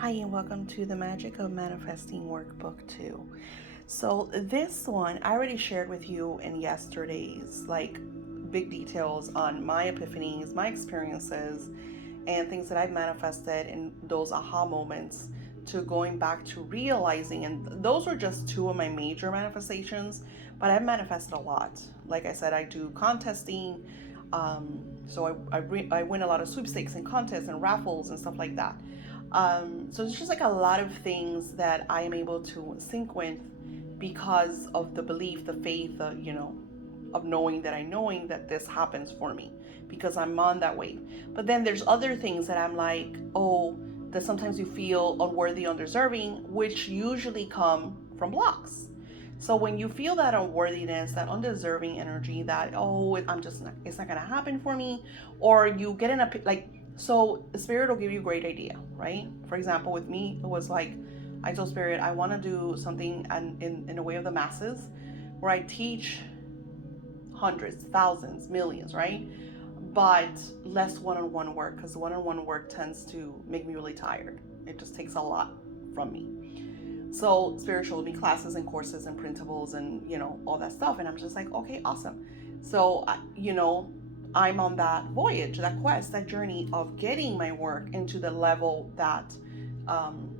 Hi, and welcome to the Magic of Manifesting Workbook 2. So, this one I already shared with you in yesterday's big details on my epiphanies, my experiences, and things that I've manifested in those aha moments to going back to realizing. And those were just two of my major manifestations, but I've manifested a lot. Like I said, I do contesting. So I win a lot of sweepstakes and contests and raffles and stuff like that. So it's just like a lot of things that I am able to sync with because of the belief, the faith, of knowing that this happens for me because I'm on that wave. But then there's other things that I'm like, oh, that sometimes you feel unworthy, undeserving, which usually come from blocks. So when you feel that unworthiness, that undeserving energy, that I'm just not, it's not gonna happen for me, or you get in a so Spirit will give you a great idea, right? For example, with me, it was like I told Spirit I want to do something in a way of the masses, where I teach hundreds, thousands, millions, right? But less one-on-one work, because one-on-one work tends to make me really tired. It just takes a lot from me. So Spirit showed me classes and courses and printables and all that stuff, and I'm just like, okay, awesome. So I'm on that voyage, that quest, that journey of getting my work into the level that um,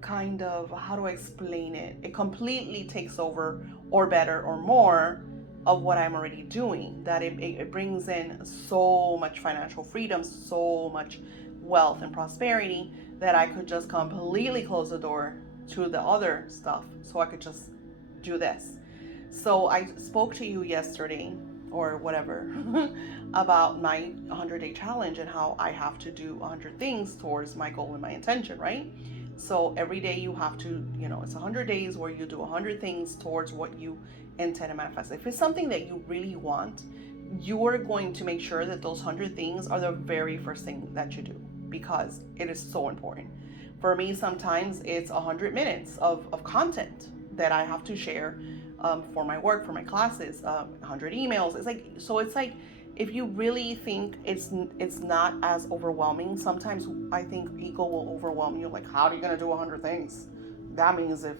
kind of, how do I explain it? It completely takes over, or better, or more of what I'm already doing. That it brings in so much financial freedom, so much wealth and prosperity that I could just completely close the door to the other stuff so I could just do this. So I spoke to you yesterday or whatever about my 100-day challenge and how I have to do 100 things towards my goal and my intention, right? So every day you have to, it's 100 days where you do 100 things towards what you intend to manifest. If it's something that you really want, you are going to make sure that those 100 things are the very first thing that you do because it is so important. For me, sometimes it's 100 minutes of content that I have to share for my work, for my classes, 100 emails. It's like if you really think it's not as overwhelming, sometimes I think ego will overwhelm you. Like, how are you gonna do 100 things? That means if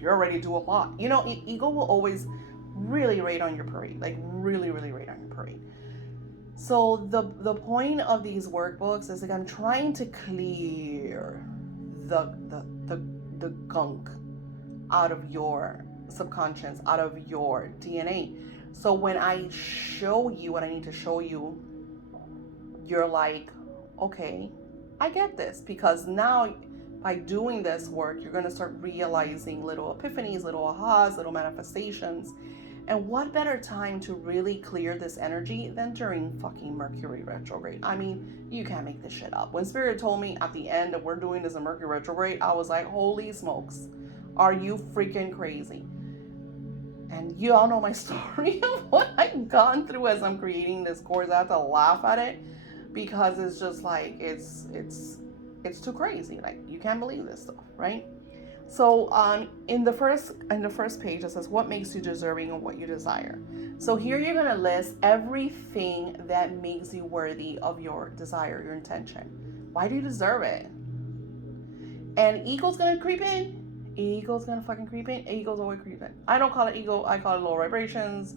you're already do a lot, ego will always really rate on your parade, like really, really rate on your parade. So the point of these workbooks is like I'm trying to clear the the the, the gunk out of your subconscious, out of your DNA. So when I show you what I need to show you, you're like, okay, I get this. Because now by doing this work, you're going to start realizing little epiphanies, little ahas, little manifestations. And what better time to really clear this energy than during fucking Mercury retrograde? I mean, you can't make this shit up. When Spirit told me at the end that we're doing this in Mercury retrograde, I was like, holy smokes. Are you freaking crazy? And you all know my story of what I've gone through as I'm creating this course. I have to laugh at it because it's just like it's too crazy. Like, you can't believe this stuff, right? So in the first page it says what makes you deserving of what you desire. So here you're gonna list everything that makes you worthy of your desire, your intention. Why do you deserve it? And ego's gonna creep in. Ego's gonna fucking creep in. Ego's always creeping. I don't call it ego. I call it low vibrations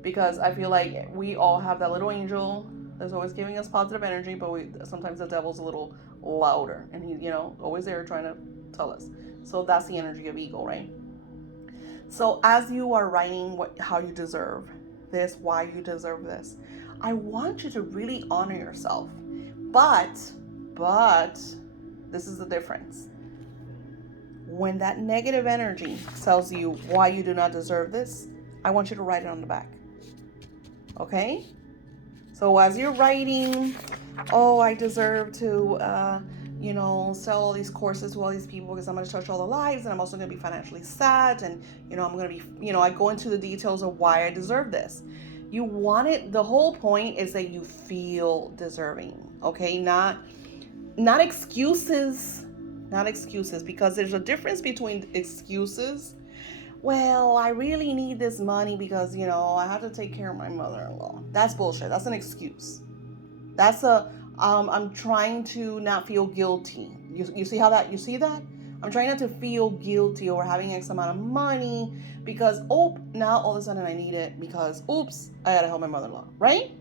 because I feel like we all have that little angel that's always giving us positive energy, but sometimes the devil's a little louder and he's always there trying to tell us. So that's the energy of ego, right? So as you are writing how you deserve this, why you deserve this, I want you to really honor yourself. But this is the difference. When that negative energy tells you why you do not deserve this, I want you to write it on the back. Okay? So as you're writing, oh, I deserve to, sell all these courses to all these people because I'm going to touch all the lives and I'm also going to be financially set. And, I'm going to be, I go into the details of why I deserve this. You want it, the whole point is that you feel deserving, okay? Not excuses. Not excuses, because there's a difference between excuses. Well, I really need this money because, I have to take care of my mother-in-law. That's bullshit. That's an excuse. That's I'm trying to not feel guilty. You see how that, you see that? I'm trying not to feel guilty over having X amount of money because, oh, now all of a sudden I need it because, oops, I gotta help my mother-in-law, right?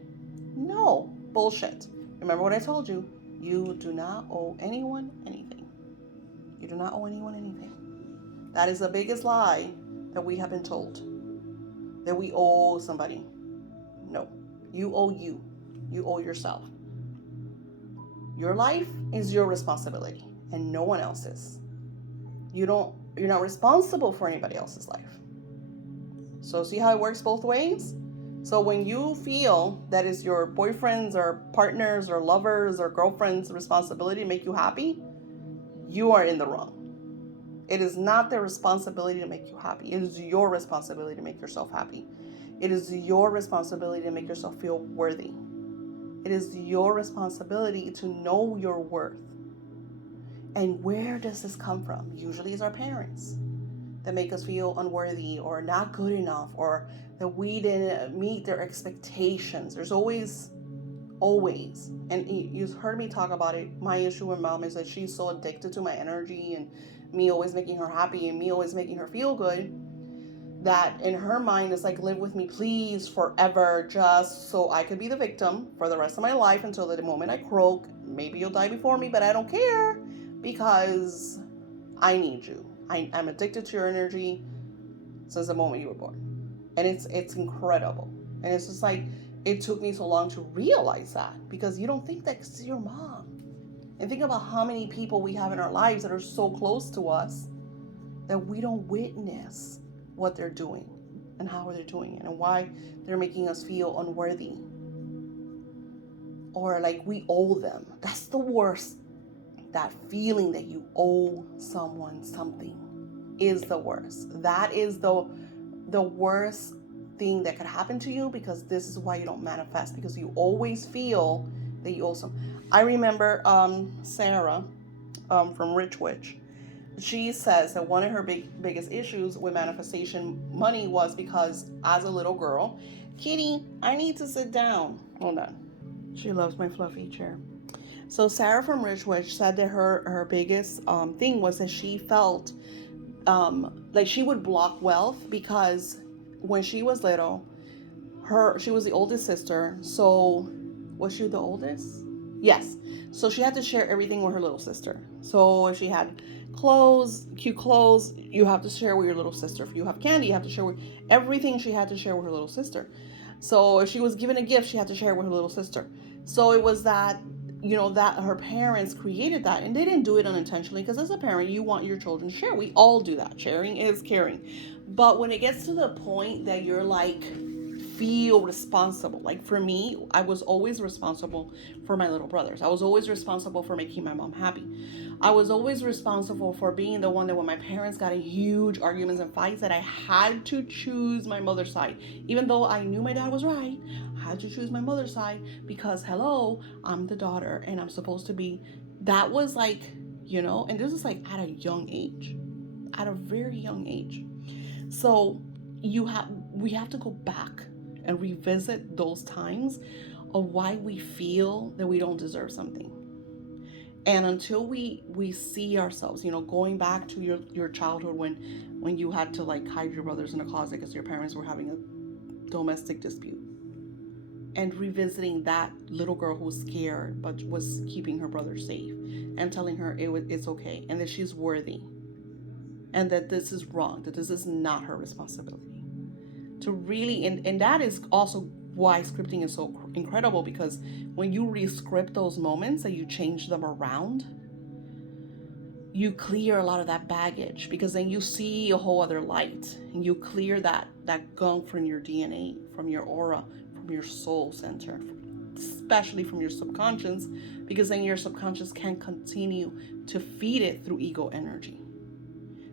No, bullshit. Remember what I told you. You do not owe anyone anything. You do not owe anyone anything. That is the biggest lie that we have been told. That we owe somebody. No. You owe you. You owe yourself. Your life is your responsibility and no one else's. You're not responsible for anybody else's life. So see how it works both ways? So when you feel that it's your boyfriend's or partner's or lover's or girlfriend's responsibility to make you happy, you are in the wrong. It is not their responsibility to make you happy. It is your responsibility to make yourself happy. It is your responsibility to make yourself feel worthy. It is your responsibility to know your worth. And where does this come from? Usually it's our parents that make us feel unworthy or not good enough or that we didn't meet their expectations. There's always, and you've heard me talk about it. My issue with mom is that she's so addicted to my energy and me always making her happy and me always making her feel good that in her mind it's like, live with me please forever just so I could be the victim for the rest of my life until the moment I croak. Maybe you'll die before me, but I don't care because I need you. I'm addicted to your energy since the moment you were born. And it's incredible. And it's just like, it took me so long to realize that because you don't think that because it's your mom. And think about how many people we have in our lives that are so close to us that we don't witness what they're doing and how they're doing it and why they're making us feel unworthy. Or like we owe them. That's the worst. That feeling that you owe someone something is the worst. That is the worst thing that could happen to you because this is why you don't manifest, because you always feel that you owe some. I remember Sarah from Rich Witch. She says that one of her biggest issues with manifestation money was because as a little girl, Kitty, I need to sit down. Hold on. She loves my fluffy chair. So Sarah from Rich Witch said that her biggest thing was that she felt like she would block wealth because when she was little, she was the oldest sister. So was she the oldest? Yes. So she had to share everything with her little sister. So if she had cute clothes, you have to share with your little sister. If you have candy, you have to share with everything. She had to share with her little sister. So if she was given a gift, she had to share with her little sister. So it was that, that her parents created that, and they didn't do it unintentionally because as a parent, you want your children to share. We all do that. Sharing is caring. But when it gets to the point that you're like, feel responsible. Like for me, I was always responsible for my little brothers. I was always responsible for making my mom happy. I was always responsible for being the one that when my parents got in huge arguments and fights that I had to choose my mother's side. Even though I knew my dad was right, I had to choose my mother's side because hello, I'm the daughter and I'm supposed to be. That was like, and this is like at a young age, at a very young age. So we have to go back and revisit those times of why we feel that we don't deserve something. And until we see ourselves, going back to your childhood when you had to like hide your brothers in a closet because your parents were having a domestic dispute, and revisiting that little girl who was scared but was keeping her brother safe and telling her it's okay and that she's worthy and that this is wrong, that this is not her responsibility. To really, and that is also why scripting is so incredible, because when you re-script those moments and you change them around, you clear a lot of that baggage, because then you see a whole other light and you clear that gunk from your DNA, from your aura, from your soul center, especially from your subconscious, because then your subconscious can continue to feed it through ego energy.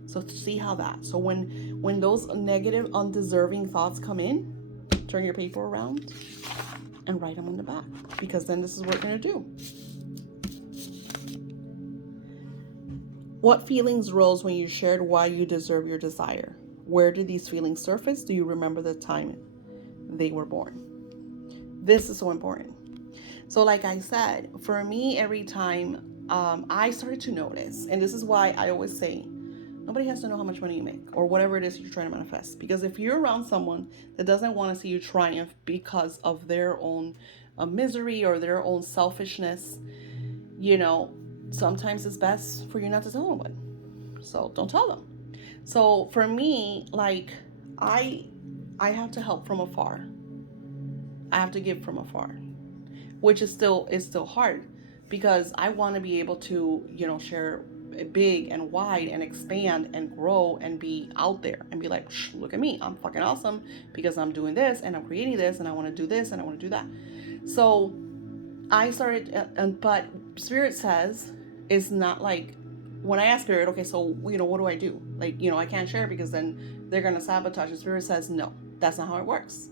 So see how that. So when those negative, undeserving thoughts come in, turn your paper around and write them on the back, because then this is what we're going to do. What feelings rose when you shared why you deserve your desire? Where did these feelings surface? Do you remember the time they were born? This is so important. So like I said, for me, every time I started to notice, and this is why I always say, nobody has to know how much money you make or whatever it is you're trying to manifest. Because if you're around someone that doesn't want to see you triumph because of their own misery or their own selfishness, you know, sometimes it's best for you not to tell anyone. So don't tell them. So for me, like, I I have to help from afar. I have to give from afar, which is still hard because I want to be able to, share big and wide and expand and grow and be out there and be like, look at me, I'm fucking awesome because I'm doing this and I'm creating this and I want to do this and I want to do that. So I started, but Spirit says it's not like, when I ask Spirit, okay, so what do I do? Like, I can't share because then they're gonna sabotage. And Spirit says, no, that's not how it works.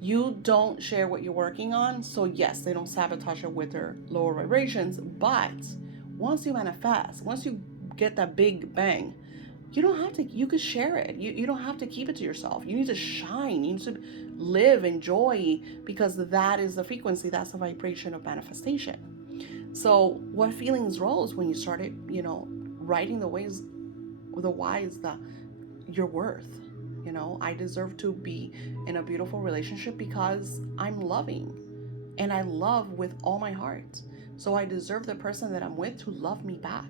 You don't share what you're working on, so yes, they don't sabotage it with their lower vibrations. But once you manifest, once you get that big bang, you don't have to. You could share it. You don't have to keep it to yourself. You need to shine. You need to live, enjoy, because that is the frequency. That's the vibration of manifestation. So what feelings rose when you started, writing the whys that you're worth. I deserve to be in a beautiful relationship because I'm loving and I love with all my heart. So I deserve the person that I'm with to love me back.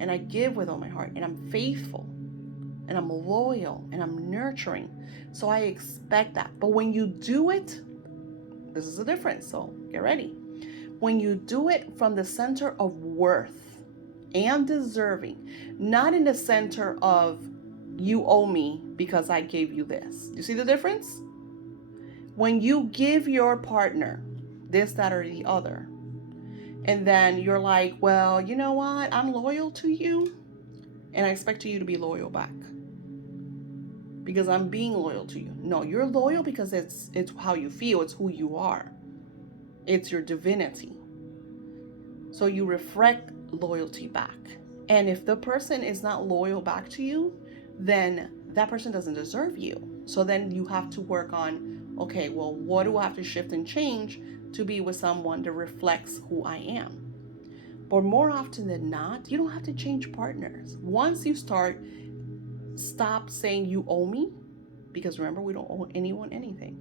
And I give with all my heart and I'm faithful and I'm loyal and I'm nurturing. So I expect that. But when you do it, this is the difference. So get ready. When you do it from the center of worth and deserving, not in the center of you owe me because I gave you this. You see the difference? When you give your partner this, that, or the other, and then you're like, well, you know what? I'm loyal to you, and I expect you to be loyal back because I'm being loyal to you. No, you're loyal because it's how you feel. It's who you are. It's your divinity. So you reflect loyalty back. And if the person is not loyal back to you, then that person doesn't deserve you. So then you have to work on, okay, well, what do I have to shift and change to be with someone that reflects who I am? But more often than not, you don't have to change partners. Once you stop saying you owe me, because remember, we don't owe anyone anything,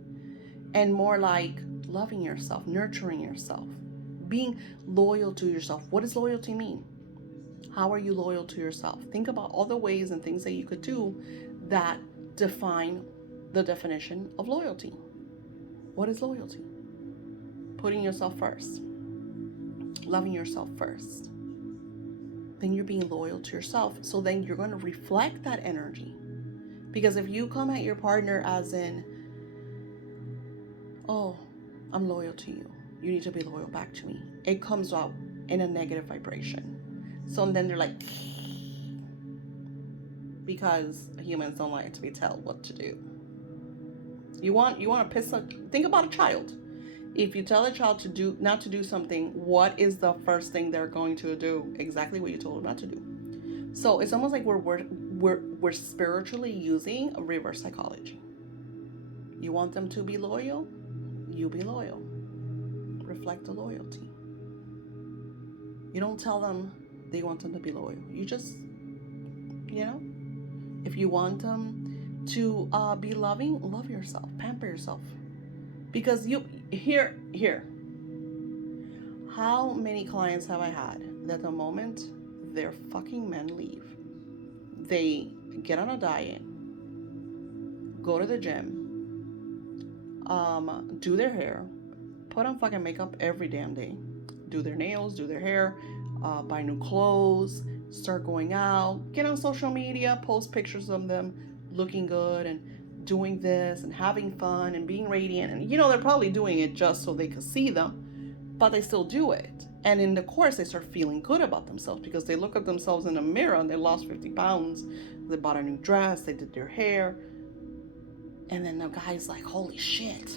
and more like loving yourself, nurturing yourself, being loyal to yourself. What does loyalty mean? How are you loyal to yourself? Think about all the ways and things that you could do that define the definition of loyalty. What is loyalty? Putting yourself first. Loving yourself first. Then you're being loyal to yourself. So then you're going to reflect that energy. Because if you come at your partner as in, oh, I'm loyal to you, you need to be loyal back to me, it comes out in a negative vibration. So then they're like, because humans don't like to be told what to do. You want to piss up. Think about a child. If you tell a child not to do something, what is the first thing they're going to do? Exactly what you told them not to do. So it's almost like we're spiritually using a reverse psychology. You want them to be loyal? You be loyal. Reflect the loyalty. You don't tell them that you want them to be loyal. You just, if you want them to be loving, love yourself, pamper yourself. Because here, how many clients have I had that the moment their fucking men leave, they get on a diet, go to the gym, do their hair, put on fucking makeup every damn day, do their nails, do their hair, buy new clothes, start going out, get on social media, post pictures of them looking good and doing this and having fun and being radiant. And they're probably doing it just so they could see them, but they still do it. And in the course, they start feeling good about themselves because they look at themselves in the mirror and they lost 50 pounds. They bought a new dress, they did their hair. And then the guy's like, holy shit.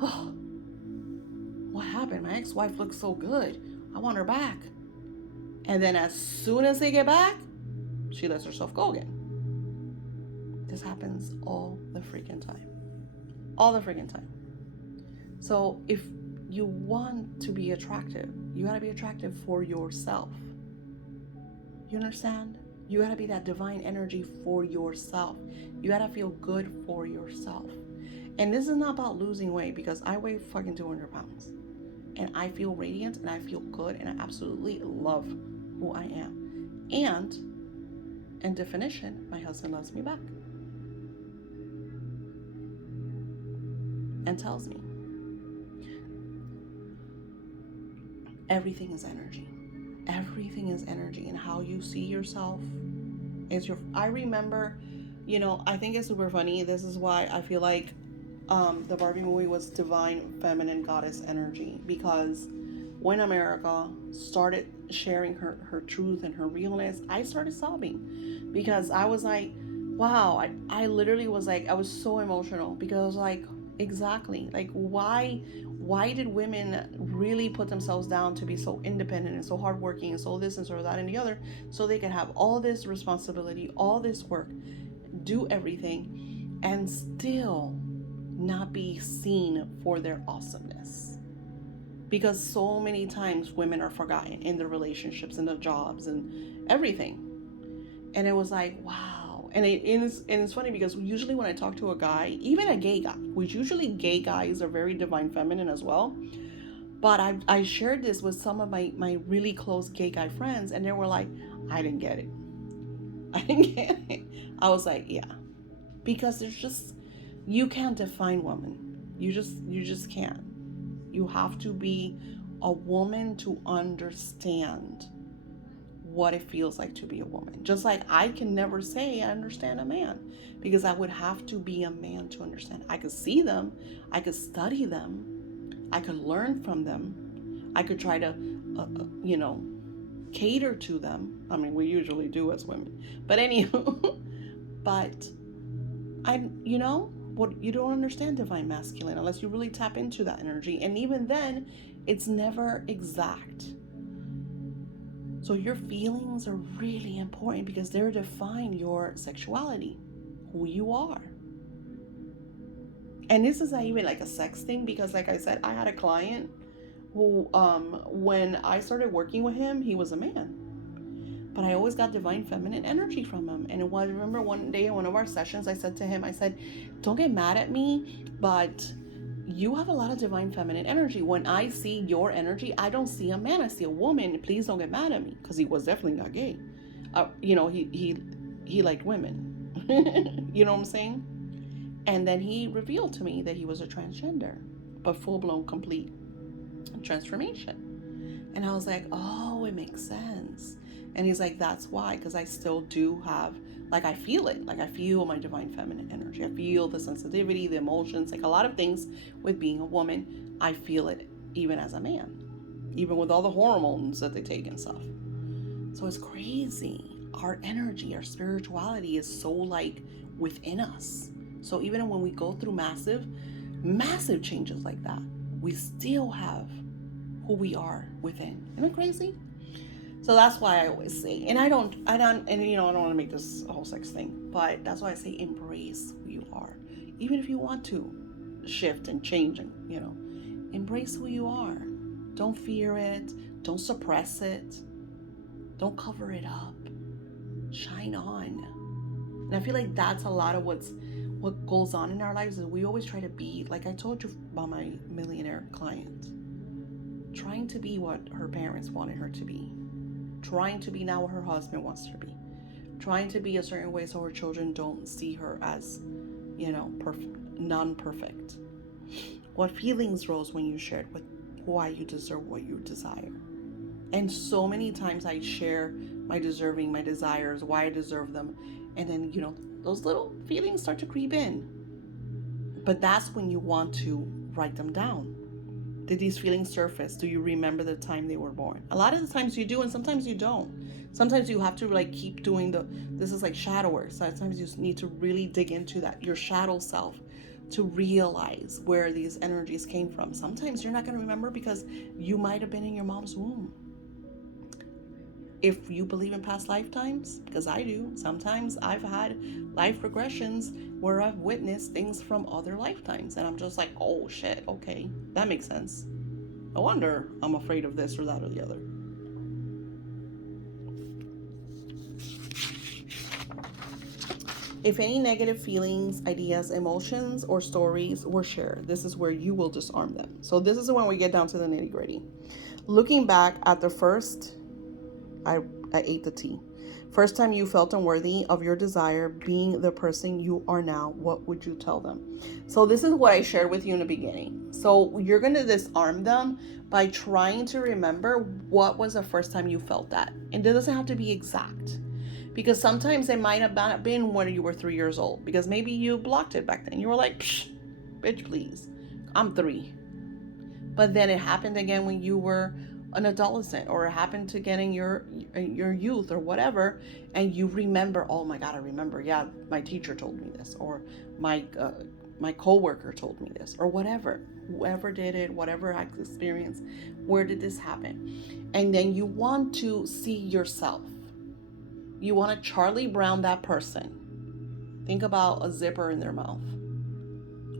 Oh, what happened? My ex-wife looks so good. I want her back. And then as soon as they get back, she lets herself go again. This happens all the freaking time. All the freaking time. So if you want to be attractive, You gotta be attractive for yourself. You understand? You gotta be that divine energy for yourself. You gotta feel good for yourself. And this is not about losing weight, because I weigh fucking 200 pounds. And I feel radiant and I feel good and I absolutely love who I am. And in definition, my husband loves me back and tells me everything is energy. Everything is energy, and how you see yourself is your. I remember, I think it's super funny. This is why I feel like the Barbie movie was divine feminine goddess energy, because when America started sharing her truth and her realness, I started sobbing, because I was like, wow, I literally was like, I was so emotional, because I was like, exactly, like, why did women really put themselves down to be so independent and so hardworking and so this and so that and the other, so they could have all this responsibility, all this work, do everything, and still not be seen for their awesomeness? Because so many times women are forgotten in their relationships and their jobs and everything. And it was like, wow. And it's funny, because usually when I talk to a guy, even a gay guy, which usually gay guys are very divine feminine as well, but I shared this with some of my really close gay guy friends, and they were like, I didn't get it. I didn't get it. I was like, yeah. Because there's just, you can't define woman. You just can't. You have to be a woman to understand what it feels like to be a woman. Just like I can never say I understand a man, because I would have to be a man to understand. I could see them, I could study them, I could learn from them, I could try to, cater to them. I mean, we usually do as women. But anywho, but what, you don't understand divine masculine unless you really tap into that energy. And even then, it's never exact. So your feelings are really important, because they define your sexuality, who you are. And this is not even like a sex thing, because like I said, I had a client who, when I started working with him, he was a man. But I always got divine feminine energy from him. And I remember one day in one of our sessions, I said to him, I said, don't get mad at me, but you have a lot of divine feminine energy. When I see your energy, I don't see a man, I see a woman. Please don't get mad at me, because he was definitely not gay. He liked women. You know what I'm saying? And then he revealed to me that he was a transgender, but full-blown, complete transformation. And I was like, oh, it makes sense. And he's like, that's why, because I still do have, like, I feel it. Like, I feel my divine feminine energy. I feel the sensitivity, the emotions, like a lot of things with being a woman. I feel it even as a man, even with all the hormones that they take and stuff. So it's crazy. Our energy, our spirituality is so, like, within us. So even when we go through massive changes like that, we still have who we are within. Isn't it crazy? So that's why I always say, and I don't want to make this a whole sex thing, but that's why I say embrace who you are. Even if you want to shift and change and, embrace who you are. Don't fear it. Don't suppress it. Don't cover it up. Shine on. And I feel like that's a lot of what goes on in our lives, is we always try to be, like I told you about my millionaire client, trying to be what her parents wanted her to be, trying to be now what her husband wants her to be, trying to be a certain way so her children don't see her as, perfect, non-perfect. What feelings rose when you shared with why you deserve what you desire? And so many times I share my deserving, my desires, why I deserve them, and then, those little feelings start to creep in. But that's when you want to write them down. Did these feelings surface? Do you remember the time they were born? A lot of the times you do, and sometimes you don't. Sometimes you have to keep doing this is like shadow work. Sometimes you need to really dig into that, your shadow self, to realize where these energies came from. Sometimes you're not going to remember because you might have been in your mom's womb. If you believe in past lifetimes, because I do, sometimes I've had life regressions where I've witnessed things from other lifetimes, and I'm just like, oh shit, okay, that makes sense. No wonder I'm afraid of this or that or the other. If any negative feelings, ideas, emotions, or stories were shared, this is where you will disarm them. So this is when we get down to the nitty gritty. Looking back at the first, I ate the tea. First time you felt unworthy of your desire being the person you are now, what would you tell them? So this is what I shared with you in the beginning. So you're going to disarm them by trying to remember what was the first time you felt that. And it doesn't have to be exact. Because sometimes it might have not been when you were 3 years old. Because maybe you blocked it back then. You were like, psh, bitch, please. I'm 3. But then it happened again when you were an adolescent, or it happened to get in your youth or whatever, and you remember, oh my God, I remember, yeah, my teacher told me this, or my coworker told me this, or whatever, whoever did it, whatever experience, where did this happen? And then you want to see yourself. You want to Charlie Brown that person. Think about a zipper in their mouth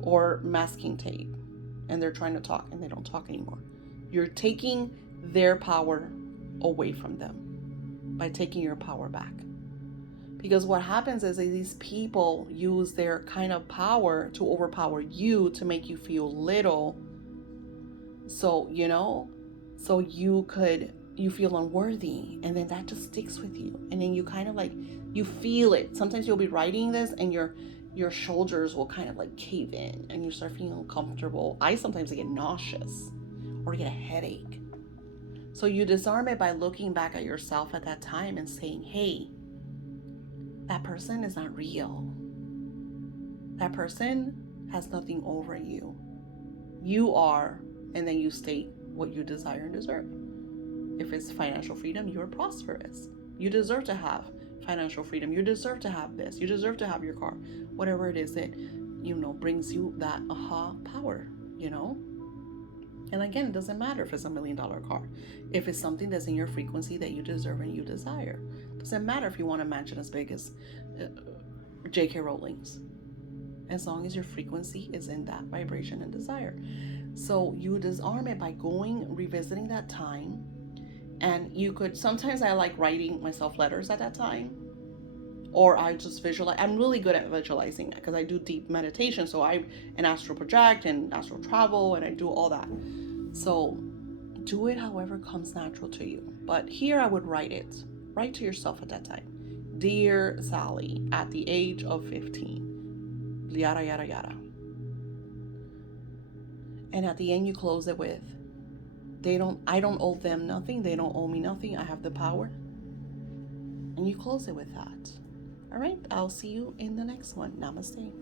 or masking tape, and they're trying to talk and they don't talk anymore. You're taking their power away from them by taking your power back. Because what happens is that these people use their kind of power to overpower you, to make you feel little. So, so you feel unworthy, and then that just sticks with you. And then you kind of like, you feel it. Sometimes you'll be writing this and your shoulders will kind of like cave in and you start feeling uncomfortable. I sometimes get nauseous or get a headache. So you disarm it by looking back at yourself at that time and saying, hey, that person is not real. That person has nothing over you. You are, and then you state what you desire and deserve. If it's financial freedom, you are prosperous. You deserve to have financial freedom. You deserve to have this. You deserve to have your car. Whatever it is that, brings you that aha power, And again, it doesn't matter if it's $1 million car. If it's something that's in your frequency that you deserve and you desire. It doesn't matter if you want a mansion as big as J.K. Rowling's. As long as your frequency is in that vibration and desire. So you disarm it by revisiting that time. And you could, sometimes I like writing myself letters at that time. Or I just visualize. I'm really good at visualizing that because I do deep meditation. So and astral project and astral travel, and I do all that. So do it however comes natural to you. But here I would write it. Write to yourself at that time. Dear Sally, at the age of 15. Yada, yada, yada. And at the end you close it with, I don't owe them nothing. They don't owe me nothing. I have the power. And you close it with that. All right. I'll see you in the next one. Namaste.